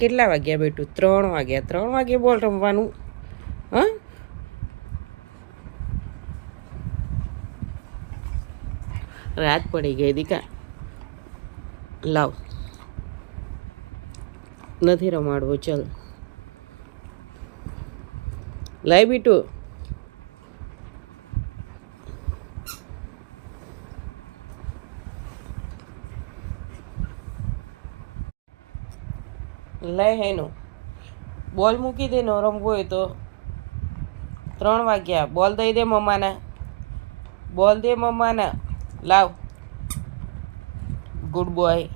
કેટલા વાગ્યા બેટું? 3 વાગ્યા. 3 વાગે બોલ રમવાનું? હા, રાત પડી ગઈ દીકા. લાવ, નથી રમાડવો. ચલ લાય બીટું. લઈ હેનું બોલ મૂકી દે. નો રમવું હોય તો. 3 વાગ્યા. બોલ દઈ દે મમ્માને. બોલ દે મમ્માને. લાવ. Good boy.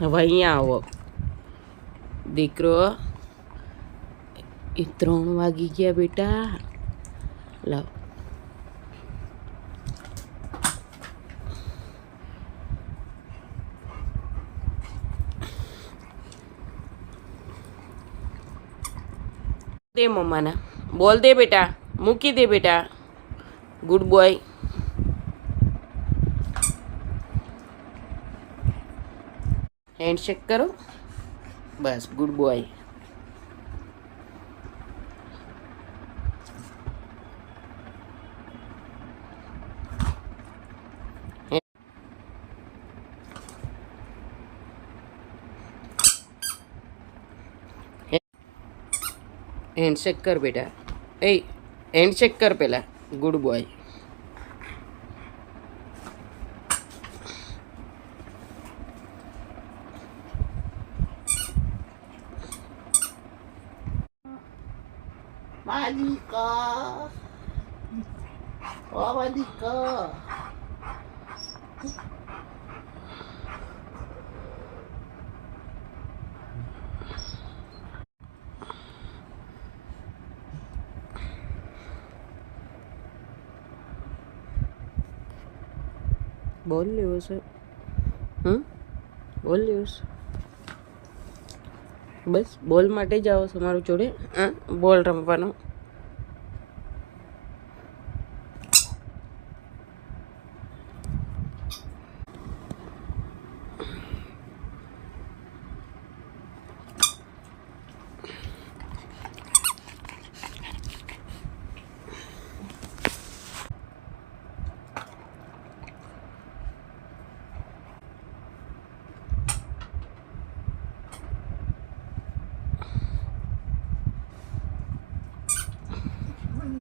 હવે અહીંયા આવો દીકરો. એ 3 વાગી ગયા બેટા. લાવ. દે મમ્માને. બોલ દે બેટા. મૂકી દે બેટા. Good boy. હેન્ડશેક કરો. બસ ગુડ બોય. હેન્ડશેક કર બેટા. એ હેન્ડશેક કર પેલા. Good boy. Malika. Oh, Malika. બોલ લેવો છે? બોલ લેવો છે? બસ બોલ માટે જ આવો છો મારું જોડે? બોલ રમવાનો.